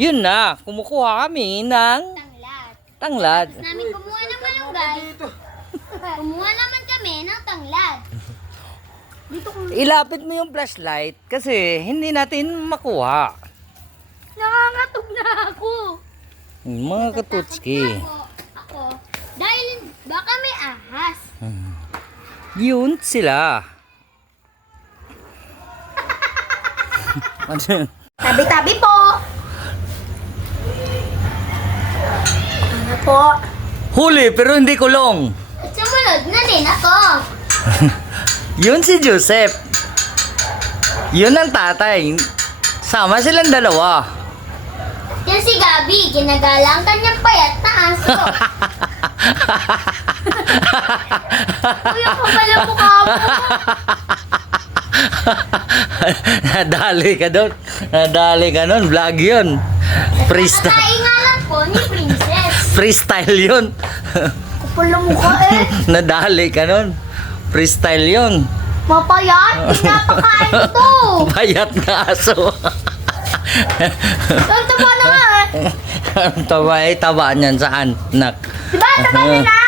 Yun na, kumukuha kami ng Tanglad. tanglad. Tapos namin kumuha ng malunggay. Kumuha naman kami ng tanglad. Dito ko. Ilapit mo yung flashlight kasi hindi natin makuha. Nangangatog na ako. Mga katutski. Ako. Dahil baka may ahas. Yun sila. Ano yun? Tabi-tabi po. Ano po? Huli pero hindi kulong. At sumunod na din ako. Yun si Joseph. Yun ang tatay. Sama silang dalawa. Yan si Gabi. Ginagala ang kanyang payat na aso. Kuya ko pala mukha mo. Nadali ka doon. Nadali ka doon. Vlog yun. Freestyle. Kakain nga lang po ni Princess. Freestyle yun. Kapal na mukha eh. Nadali ka doon. Freestyle yun. Mapayat. Pinapakain ko to. Bayat na aso. Tama na nga eh. Taba niyan saan? Nak. Diba? Tama na.